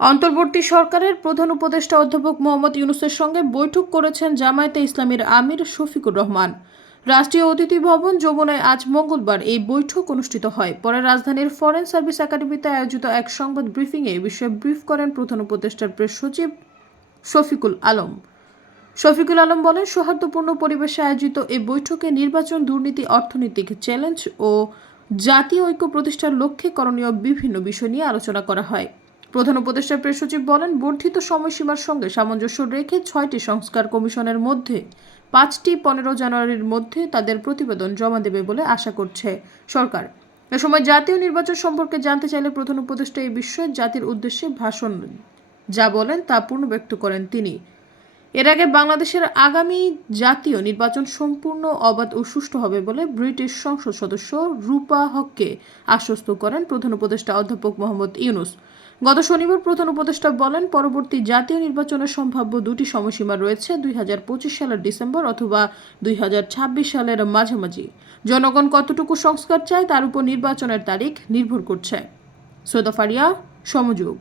অন্তর্বর্তী সরকারের প্রধান উপদেষ্টা অধ্যাপক মোহাম্মদ ইউনূসের সঙ্গে বৈঠক করেছেন জামায়াতে ইসলামীর আমির শফিকুর রহমান। রাষ্ট্রীয় অতিথি ভবন যমুনায় আজ মঙ্গলবার এই বৈঠক অনুষ্ঠিত হয়। পরে রাজধানীর ফরেন সার্ভিস একাডেমিতে আয়োজিত এক সংবাদ ব্রিফিংয়ে এ বিষয়ে ব্রিফ করেন প্রধান উপদেষ্টার প্রেস সচিব শফিকুল আলম। শফিকুল আলম বলেন, সৌহার্দ্যপূর্ণ পরিবেশে আয়োজিত এই বৈঠকে নির্বাচন, দুর্নীতি, অর্থনৈতিক চ্যালেঞ্জ ও জাতীয় ঐক্য প্রতিষ্ঠার লক্ষ্যে করণীয় বিভিন্ন বিষয় নিয়ে আলোচনা করা হয়। প্রধান উপদেষ্টা প্রেস সচিব বলেন, বর্ধিত সময়সীমার সঙ্গে সামঞ্জস্য রেখে 6টি সংস্কার কমিশনের মধ্যে 5টি 15 জানুয়ারির মধ্যে তাদের প্রতিবেদন জমা দেবে বলে আশা করছে সরকার। এ সময় জাতীয় নির্বাচন সম্পর্কে জানতে চাইলে প্রধান উপদেষ্টা এই বিষয়ে জাতির উদ্দেশ্যে ভাষণ যা বলেন তা পুনর্ব্যক্ত করেন তিনি। এর আগে বাংলাদেশের আগামী জাতীয় নির্বাচন সম্পূর্ণ অবাধ ও সুষ্ঠু হবে বলে ব্রিটিশ সংসদ সদস্য রূপা হককে আশ্বস্ত করেন প্রধান উপদেষ্টা অধ্যাপক মোহাম্মদ ইউনূস। গত শনিবার প্রধান উপদেষ্টা বলেন, পরবর্তী জাতীয় নির্বাচনের সম্ভাব্য দুটি সময়সীমা রয়েছে, 2025 সালের ডিসেম্বর অথবা 2026 সালের মাঝামাঝি। জনগণ কতটুকু সংস্কার চায় তার উপর নির্বাচনের তারিখ নির্ভর করছে। সৈয়দা ফারিয়া, সমযোগ।